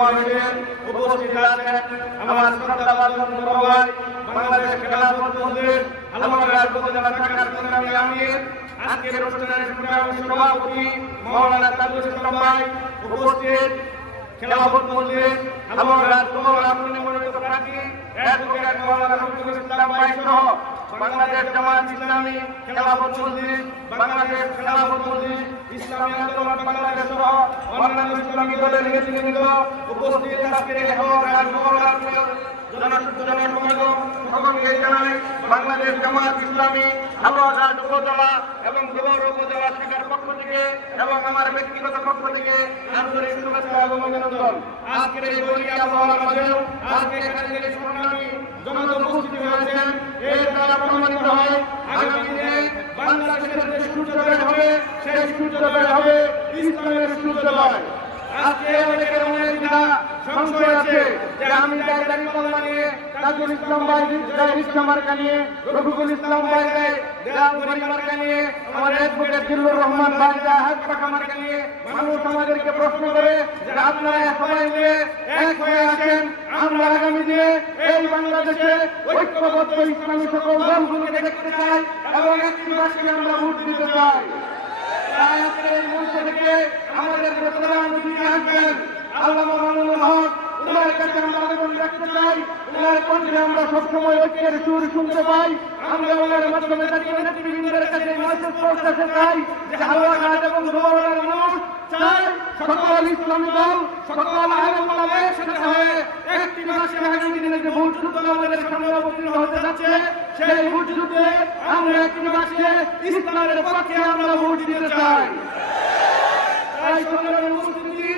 সমাবেশে উপস্থিত আছেন আমার বড় ভাই বাংলাদেশ খেলাফত মজলিস আলমবাগ উপজেলা শাখার সংগ্রামী আমির। আজকের অনুষ্ঠানের সংগ্রামী সভাপতি মৌলানা তাজুল ইসলাম ভাই উপস্থিত। খেলাফত মজলিস আলমবাগ উপজেলা মনোনীত প্রার্থী বাংলাদেশ জামাত ইসলামী খেলাফত মজলিস বাংলাদেশ খেলাফত মজলিস ইসলামী আন্দোলন বাংলাদেশ সহ অন্যান্য ইসলামী দলের নেতৃবৃন্দ উপস্থিত আজকের সকলকে জানাই বাংলাদেশ জামাত ইসলামী হালুয়াঘাট উপজেলা হয়েছেন এর দ্বারা প্রমাণিত হয় আগামী দিনে বাংলাদেশের যে সূর্যোদয় হবে সেই সূর্যোদয় হবে, ইসলামের সূর্যোদয়। আজকে অনেকের মনে দ্বিধা সংশয় আছে যে আমি যাই দাঁড়ি নিয়ে তাজুল ইসলাম ভাই যাই রিক্সা মার্কা নিয়ে, রফিকুল ইসলাম ভাই যাই দেয়াল মার্কা নিয়ে, আমার অ্যাডভোকেট জিল্লুর রহমান ভাই হাত পাকা মার্কা নিয়ে মানুষ আমাদেরকে প্রশ্ন করে যে আপনারা সবাই মিলে এক হয়ে আছেন আমরা আগামী দিনে এই বাংলাদেশে ঐক্যবদ্ধ ইসলামী সকল দলগুলোকে দেখতে চাই এবং একটি বাসকে আমরা ভোট দিতে চাই। আজকের মঞ্চ থেকে আমাদের প্রধান অতিথি আসবেন আল্লামা মামুনুল হক। উনার আমরা আবেদন রাখতে চাই। উনার কণ্ঠে পাই। আমরা ওনার মাধ্যমে জাতীয় নেতৃবৃন্দের চাই যে হালুয়াঘাট এবং ধোয়ার মানুষ চাই সকল ইসলামী দল, সকল আলেমুল্লাহ একসাথে হয়ে একটি মাসে আগামী দিনে যে ভোট যুদ্ধ আমাদের সামনে অবতীর্ণ হতে যাচ্ছে। সেই ভোট যুদ্ধে আমরা একটি মাসে ইসলামের পক্ষে আমরা ভোট দিতে চাই। তাই সংগ্রামের উপস্থিতি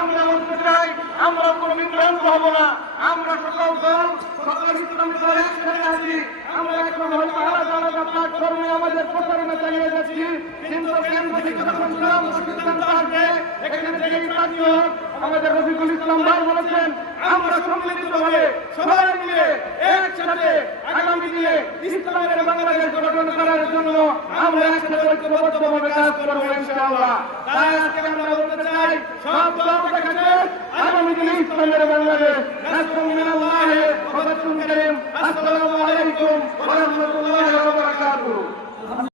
আমরা বলতে চাই, আমরা কোনো বিভ্রান্ত হব না, আমরা সকল দল, সকল ইসলামী দল একসাথে আছি। আমরা এখন হয়তো আলাদা আলাদা প্ল্যাটফর্মে আমাদের প্রচারণা চালিয়ে যাচ্ছি। কিন্তু এখানে আমাদের রফিকুল ইসলাম ভাই বলেছেন, আমরা সম্মিলিত ভাবে সবাই মিলে একসাথে আগামী দিনে ইসলামের বাংলাদেশ গঠন করার জন্য আমরা একসাথে ঐক্যবদ্ধভাবে কাজ করব ইনশাআল্লাহ। তাই আজকে আমরা বলতে চাই, সব দল দেখাচ্ছে আগামী দিনে ইসলামের বাংলাদেশ। কারীম। আসসালামু আলাইকুম ওয়া রাহমাতুল্লাহি ওয়া বারাকাতুহু।